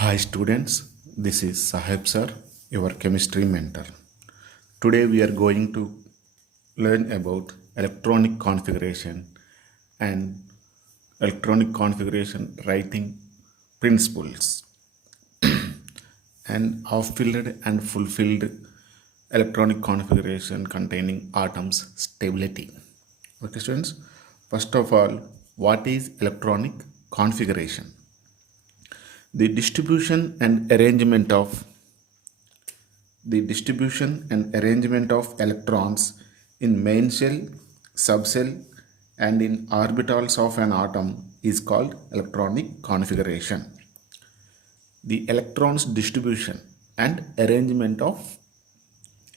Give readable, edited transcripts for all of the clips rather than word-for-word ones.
Hi students, this is Sahib sir, your chemistry mentor. Today we are going to learn about electronic configuration and electronic configuration writing principles and half-filled and fulfilled electronic configuration containing atoms stability. Okay students, first of all, what is electronic configuration? The distribution and arrangement of electrons in main shell, subshell, and in orbitals of an atom is called electronic configuration. The electrons distribution and arrangement of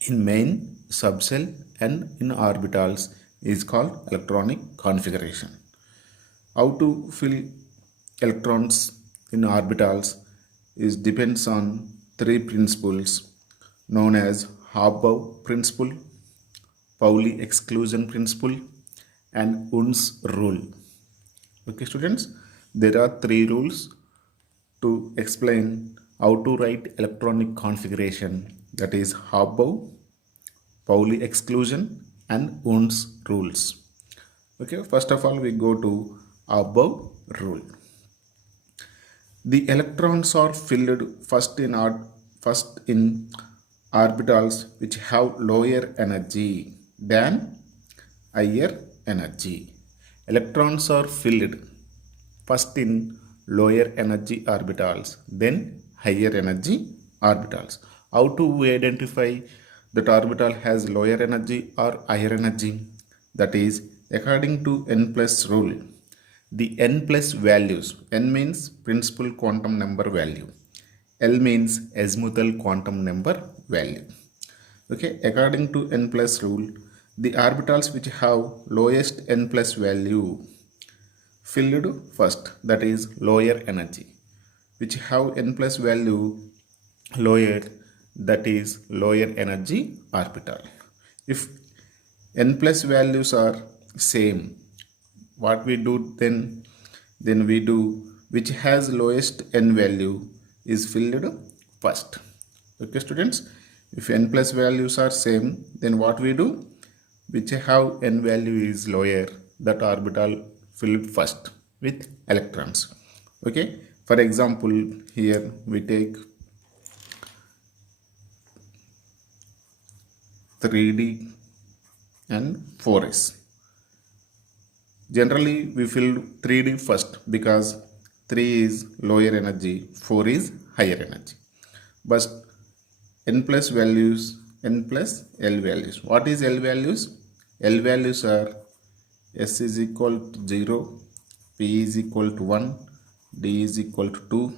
in main, subshell, and in orbitals is called electronic configuration. How to fill electrons in orbitals is depends on three principles known as Hobsbawm principle, Pauli exclusion principle, and Un's rule. Okay, students, there are three rules to explain how to write electronic configuration, that is Hobsbawm, Pauli exclusion, and Un's rules. Okay, first of all, we go to Hobsbawm rule. The electrons are filled first in orbitals which have lower energy than higher energy. Electrons are filled first in lower energy orbitals, then higher energy orbitals. How to we identify that orbital has lower energy or higher energy? That is according to n plus rule. The n plus values, n means principal quantum number value, L means azimuthal quantum number value. Okay, according to n plus rule, the orbitals which have lowest n plus value filled first, that is lower energy, which have n plus value lower, that is lower energy orbital. If n plus values are same, what we do then we do which has lowest n value is filled first. Okay students, if n plus values are same, then what we do, which have n value is lower, that orbital filled first with electrons. Okay, for example, here we take 3d and 4s. Generally, we fill 3D first because 3 is lower energy, 4 is higher energy. But n plus values, n plus L values. What is L values? L values are S is equal to 0, P is equal to 1, D is equal to 2,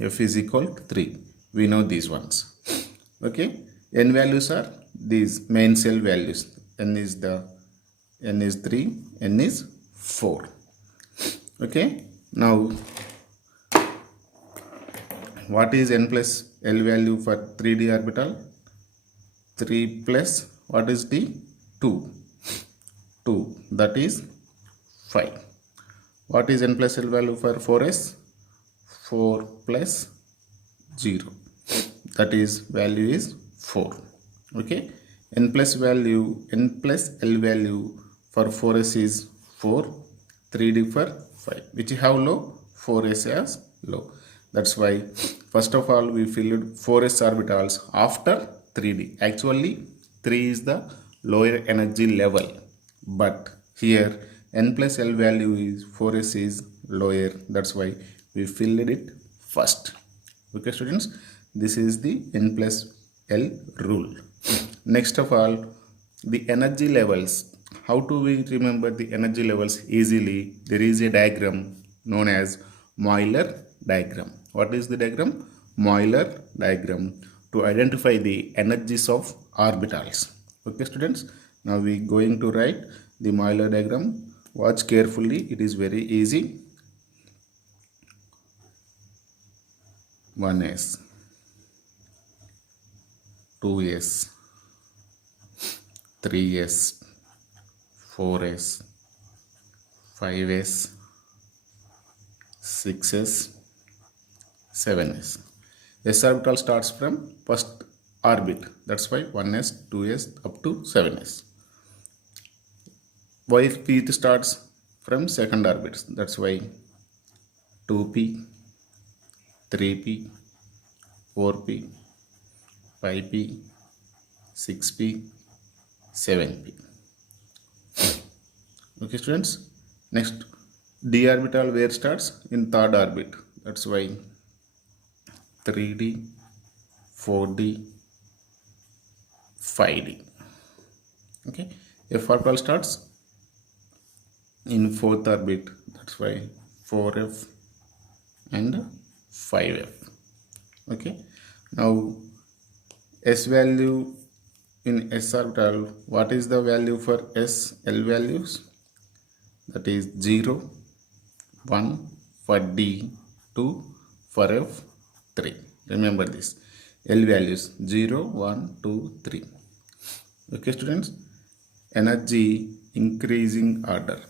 F is equal to 3. We know these ones. Okay. N values are these main cell values. N is 3, N is 4. Okay, now what is N plus L value for 3D orbital? 3 plus what is D? 2. 2, that is 5. What is N plus L value for 4s? 4 plus 0, that is value is 4. Okay, N plus L value for 4s is 4, 3D for 5, which have low, 4s has low. That's why first of all we filled 4s orbitals after 3D. Actually 3 is the lower energy level, but here n plus L value is 4s is lower. That's why we filled it first. Okay students, this is the n plus L rule. Next of all, the energy levels. How do we remember the energy levels easily? There is a diagram known as Euler diagram. What is the diagram? Euler diagram to identify the energies of orbitals. Okay students, now we going to write the Euler diagram. Watch carefully, it is very easy. 1s, 2s, 3s, 4s, 5s, 6s, 7s. S orbital starts from first orbit, that's why 1s, 2s up to 7s. Y p starts from second orbit, that's why 2p, 3p, 4p, 5p, 6p, 7p. Okay students, next d orbital where starts in third orbit, that's why 3d, 4d, 5d. Okay, f orbital starts in fourth orbit, that's why 4f and 5f. Okay, now s value in s orbital, what is the value for s l values? That is 0, 1 for d, 2 for f, 3. Remember this l values 0, 1, 2, 3. Okay students, energy increasing order,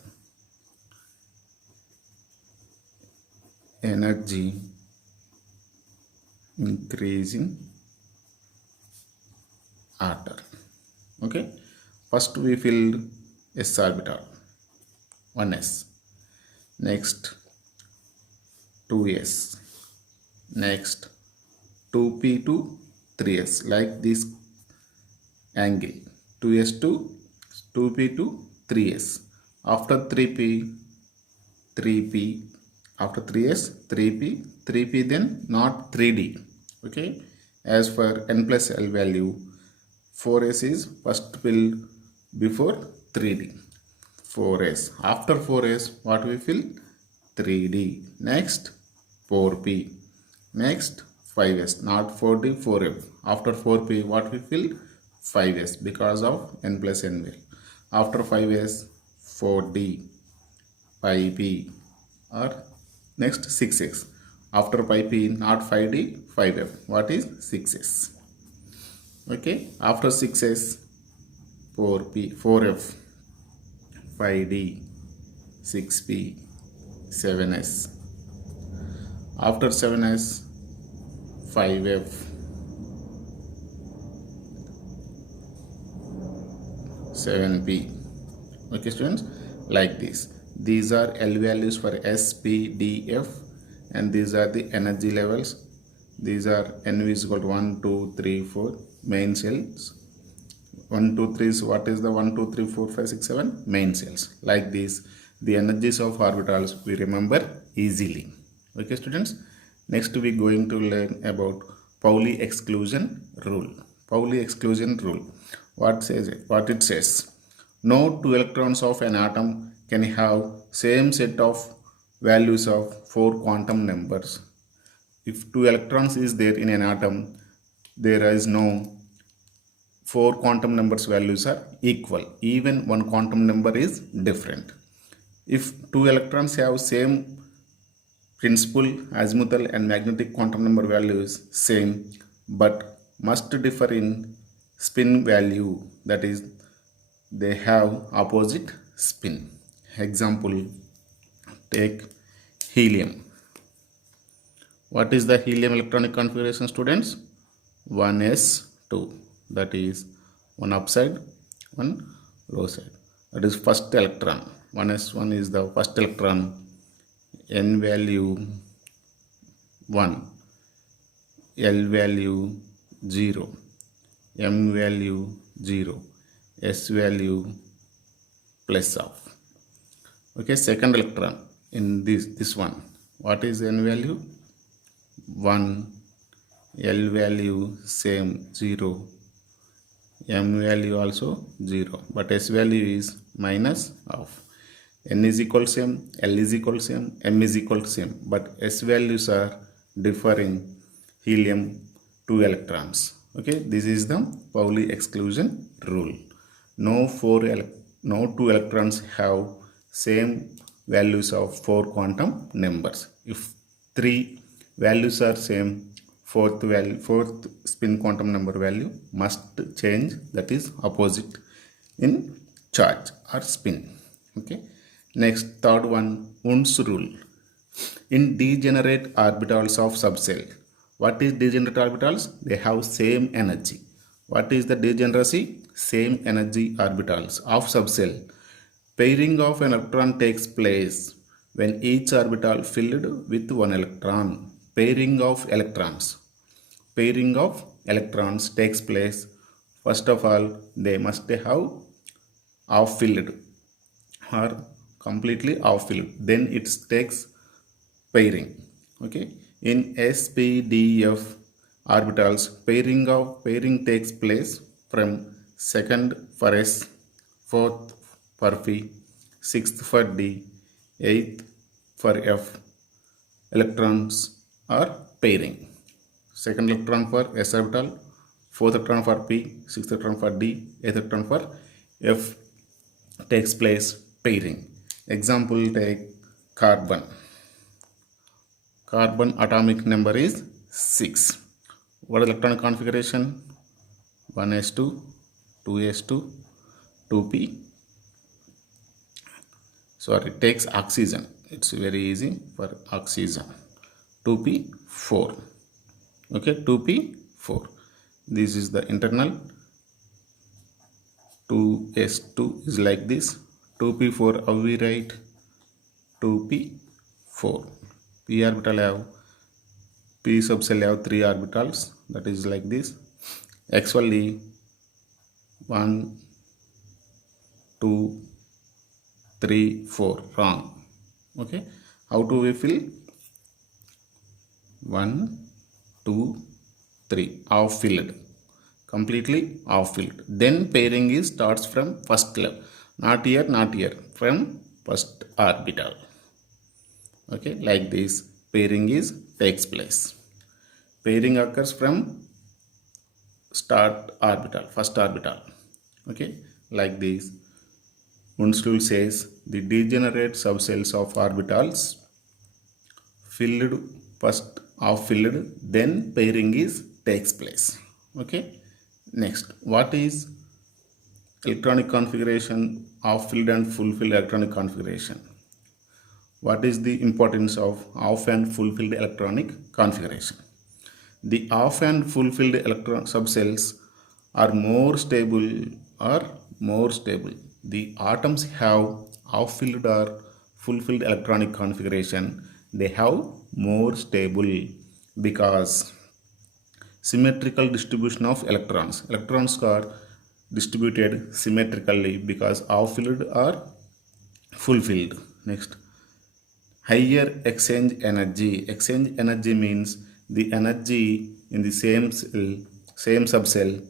energy increasing order. Okay, first we filled s orbital, 1s, next 2s, next 2p to 3s, like this angle, 2s to 2p to 3s. After 3p, 3p, after 3s, 3p, 3p, then not 3d. Okay, as for n plus l value, 4s is first filled before 3d, 4s. After 4s, what we fill? 3d. Next 4p, next 5s, not 4d, 4f. After 4p, what we fill? 5s, because of n plus n value. After 5s, 4d, 5p, or next 6s. After 5p, not 5d, 5f. What is 6s? Okay, after 6s, 4p, 4f, 5d, 6p, 7s. After 7s, 5f, 7p. Okay students, like this. These are L values for S, P, D, F, and these are the energy levels. These are N is equal to 1, 2, 3, 4 main cells. 1, 2, 3 is what is the 1, 2, 3, 4, 5, 6, 7 main cells. Like this, the energies of orbitals we remember easily. Okay students, next we going to learn about Pauli exclusion rule. Pauli exclusion rule. What it says? No two electrons of an atom can have same set of values of 4 quantum numbers. If 2 electrons is there in an atom, there is no 4 quantum numbers values are equal. Even one quantum number is different. If 2 electrons have same principal, azimuthal and magnetic quantum number values same, but must differ in spin value, that is they have opposite spin. Example, take helium. What is the helium electronic configuration students? 1s2, that is one upside, one low side. That is first electron. 1s1 is the first electron, n value 1, l value 0, m value 0, s value plus of. Okay, second electron in this one, what is n value? 1, l value same 0, m value also 0, but s value is minus of. N is equal same, l is equal same, m is equal same, but s values are differing. Helium 2 electrons. Okay, this is the Pauli exclusion rule. No 2 electrons have same values of 4 quantum numbers. If 3 values are same, fourth spin quantum number value must change, that is opposite in charge or spin. Okay, next third one, Wundt's rule. In degenerate orbitals of subcell, what is degenerate orbitals? They have same energy. What is the degeneracy? Same energy orbitals of subcell. Pairing of an electron takes place when each orbital filled with one electron. Pairing of electrons. Pairing of electrons takes place. First of all, they must have half filled or completely half filled. Then it takes pairing. Okay. In SPDF orbitals, pairing takes place from second for S, fourth for P, sixth for D, eighth for F. Electrons are pairing. Second electron for S orbital, fourth electron for P, sixth electron for D, eighth electron for F takes place pairing. Example, take carbon. Carbon atomic number is 6. What is electronic configuration? 1s2, 2s2, 2p. Sorry, it takes oxygen. It's very easy for oxygen. 2p4. Okay, 2p4. This is the internal. 2s2 is like this. 2p4, how we write? 2p4. P orbital have, P subcell have 3 orbitals, that is like this. Actually 1, 2, 3, 4, wrong. Okay, how do we fill? 1, 2, 3, half filled, completely half filled. Then pairing is starts from first level, not here, from first orbital. Okay, like this pairing takes place. Pairing occurs from start orbital, first orbital. Okay, like this. Unstühl says the degenerate subcells of orbitals filled first, half filled, then pairing takes place. Okay, next, what is electronic configuration, half filled and full filled electronic configuration? What is the importance of half and full filled electronic configuration? The half and full filled electron subcells are more stable The atoms have half filled or full filled electronic configuration. They have more stable because symmetrical distribution of electrons. Electrons are distributed symmetrically because half filled or full filled. Next, higher exchange energy. Exchange energy means the energy in the same subcell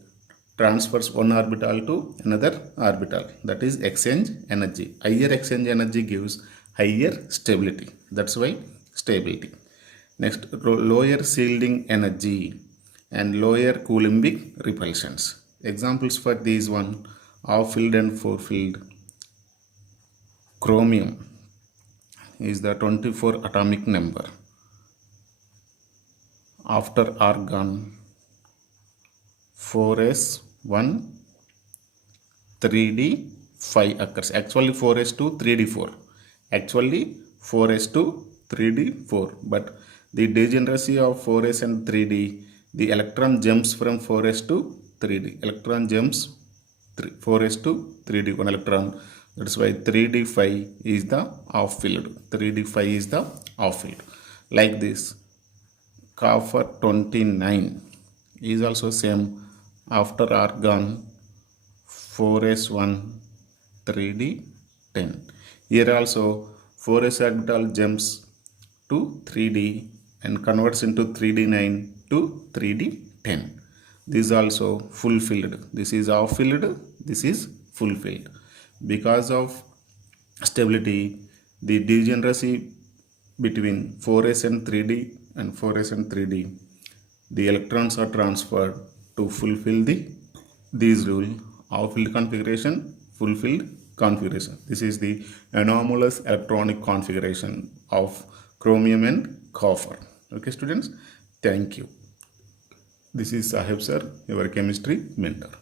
transfers one orbital to another orbital. That is exchange energy. Higher exchange energy gives higher stability. That's why stability. Next, lower shielding energy and lower Coulombic repulsions. Examples for these one, half filled and full filled. Chromium is the 24 atomic number. After argon, 4s1 3d5 occurs. Actually 4s2 3d4. Actually 4s2 3d4. But the degeneracy of 4s and 3d, the electron jumps from 4s to 3d. Electron jumps 4s to 3d, one electron. That's why 3d5 is the half filled. 3d5 is the half filled. Like this, copper 29 is also same. After argon, 4s1 3d10. Here also 4s orbital jumps to 3d and converts into 3d9 to 3d10. This is also full filled. This is half filled. This is full filled. Because of stability, the degeneracy between 4s and 3d and 4s and 3d, the electrons are transferred to fulfill these rule: half filled configuration, full filled configuration. This is the anomalous electronic configuration of chromium and copper. Okay, students, thank you. This is Sahib sir, your chemistry mentor.